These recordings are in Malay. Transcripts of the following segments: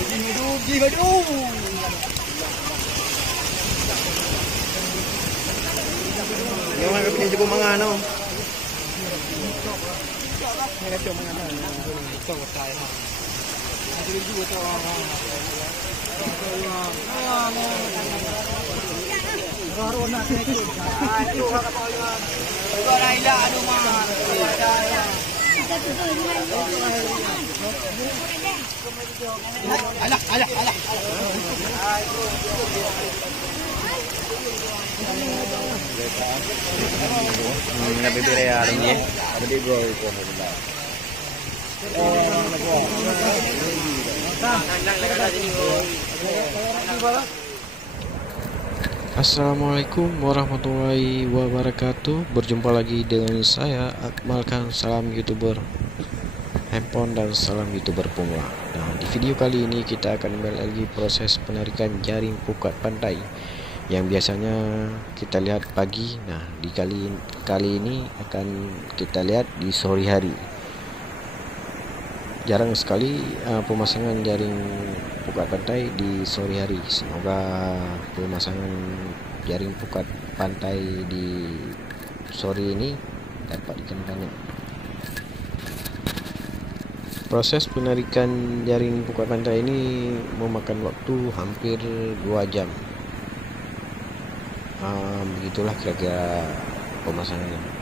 Yung mga kapinidyo po mga ano. Nabibira ya alam niya. Hindi go ko mo. Assalamualaikum warahmatullahi wabarakatuh. Berjumpa lagi dengan saya Akmal Khan, salam YouTuber handphone dan salam YouTuber pemula. Nah, di video kali ini kita akan kembali lagi proses penarikan jaring pukat pantai yang biasanya kita lihat pagi. Nah, di kali ini akan kita lihat di sore hari. Jarang sekali pemasangan jaring pukat pantai di sore hari. Semoga pemasangan jaring pukat pantai di sore ini dapat ikan banyak. Proses penarikan jaring pukat pantai ini memakan waktu hampir 2 jam. Begitulah kira-kira pemasangannya.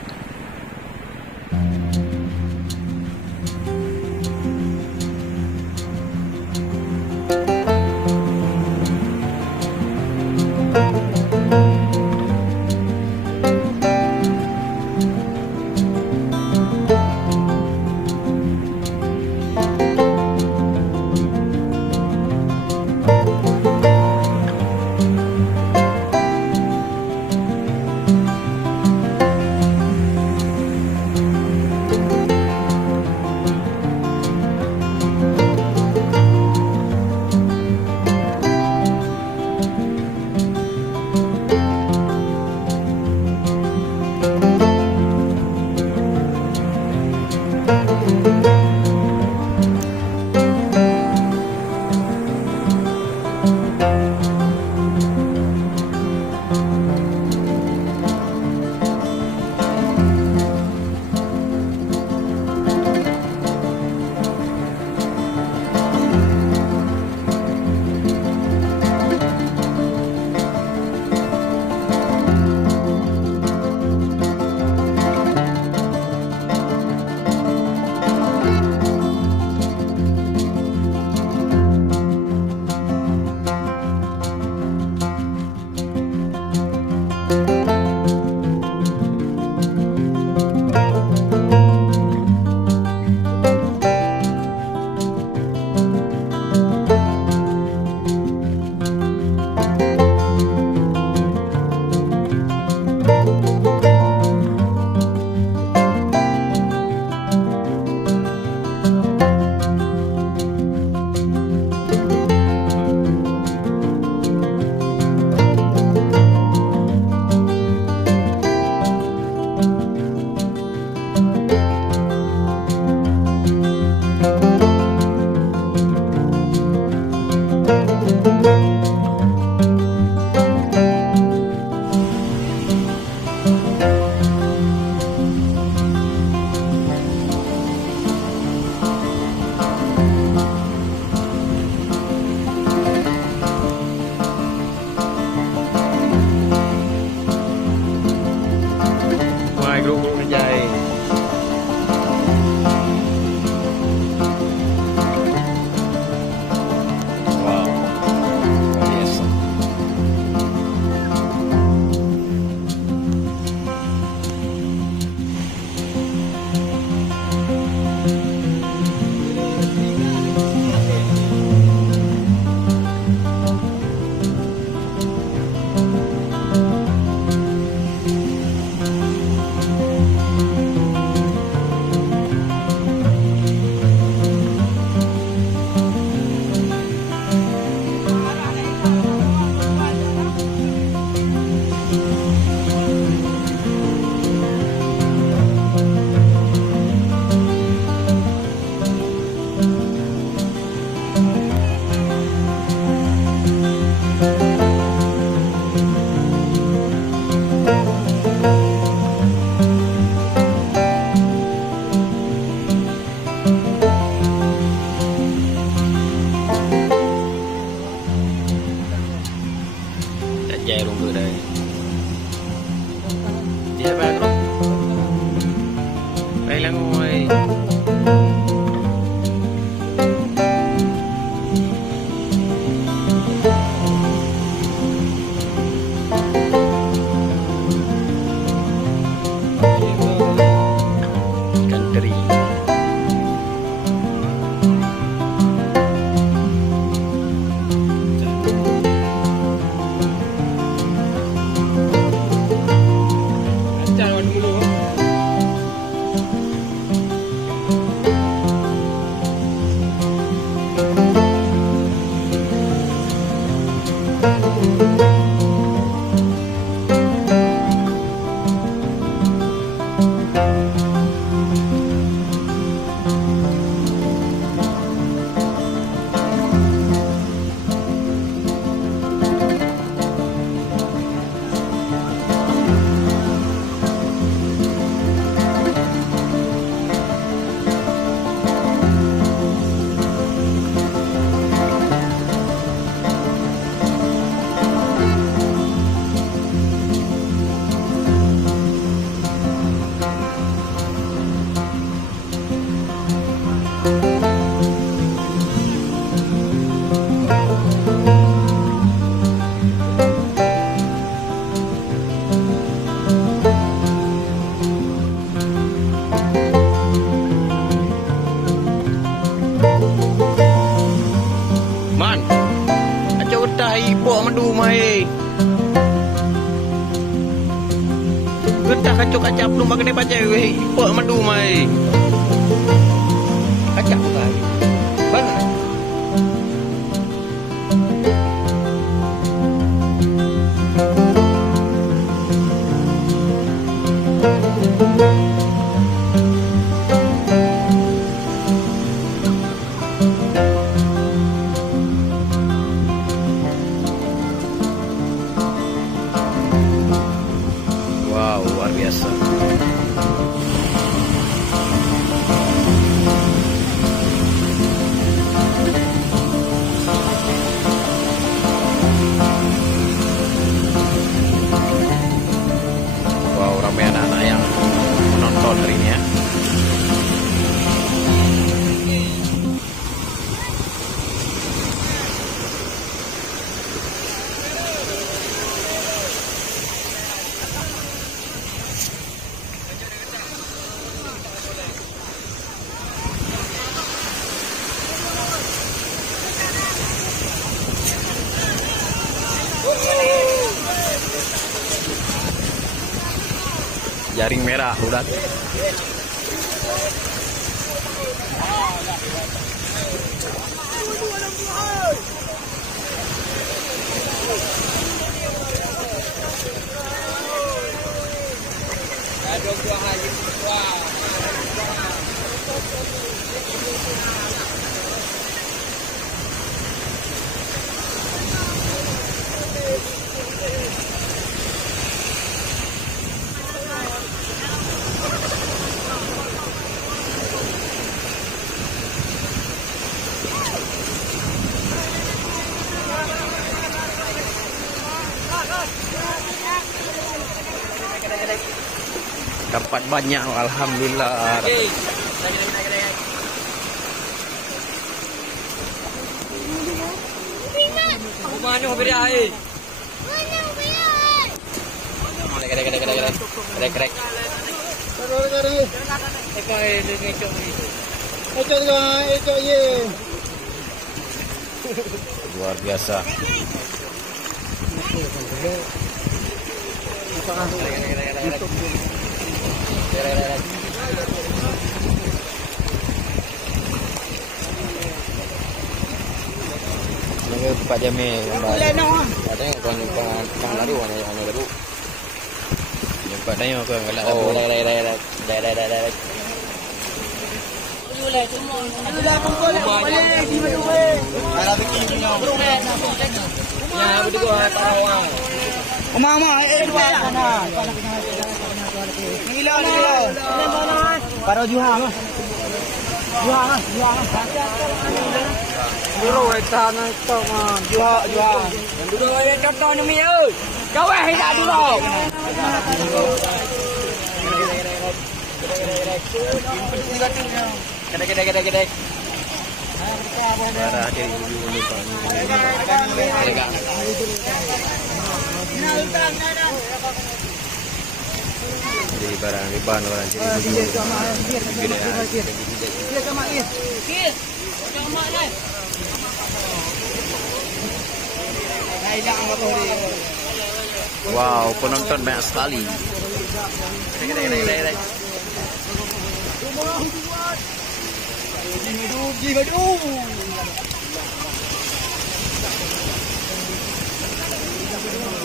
mai. Gentah kacau kacap lu makan bajai weh. Pak madu mai. Kacap kai. Bang. Wow, luar biasa. Wow, ramai anak-anak yang menonton hari ini ya. Jaring merah udah. Dapat banyak, alhamdulillah. Mana beri air? Kerek. Luar biasa. Pak Jamil katanya kan lari warna baru. Jumpa tanya ke ngelak. Oh, dah. Kedek. Marah dari ibu ini Pak. Jadi barang riban orang jadi wow, penonton banyak sekali.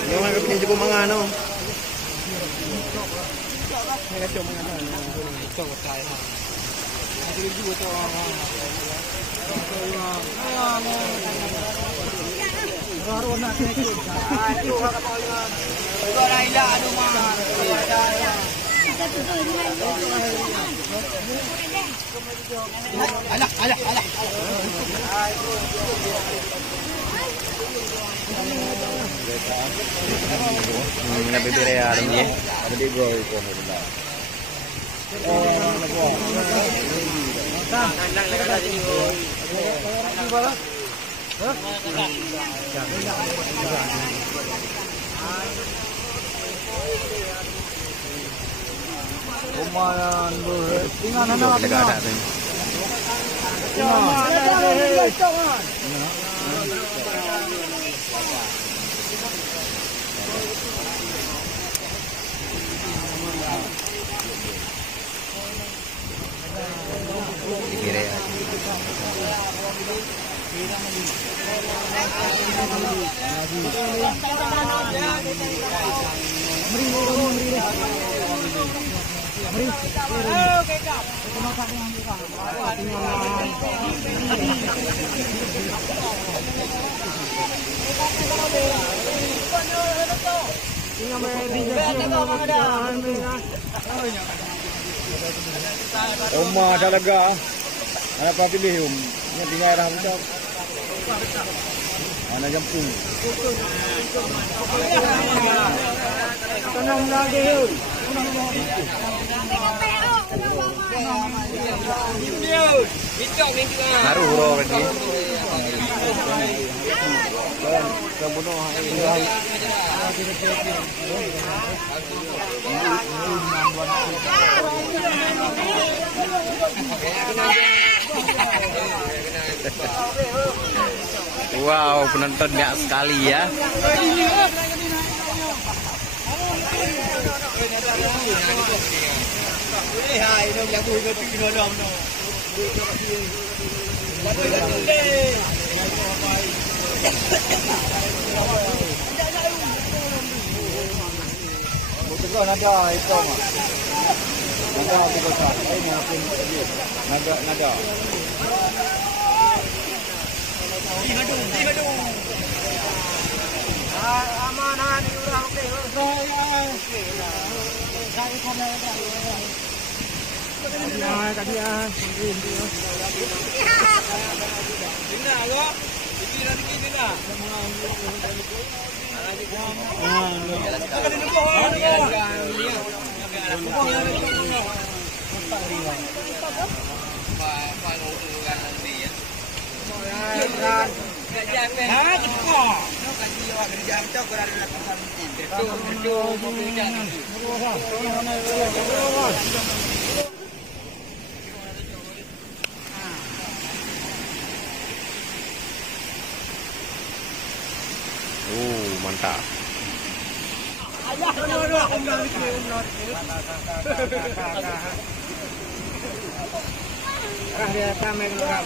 Yung mga kapinyo ko mga ano. Nabibiri alam niya. Ano di bro ito? Lumayan bro. Tingnan na natin. di Birea. Rumah talaga. Ano pa pilih yung dinarang daw. Ano jampung. Tanang lagi yun. Haru huro lagi. Wow, penonton nggak sekali ya. Bukan ada itu mah. Nada itu besar. Nada. Amanan urang teh. Kadian. Bina gua. Pikiran ki bina. Mantap. Dia kamera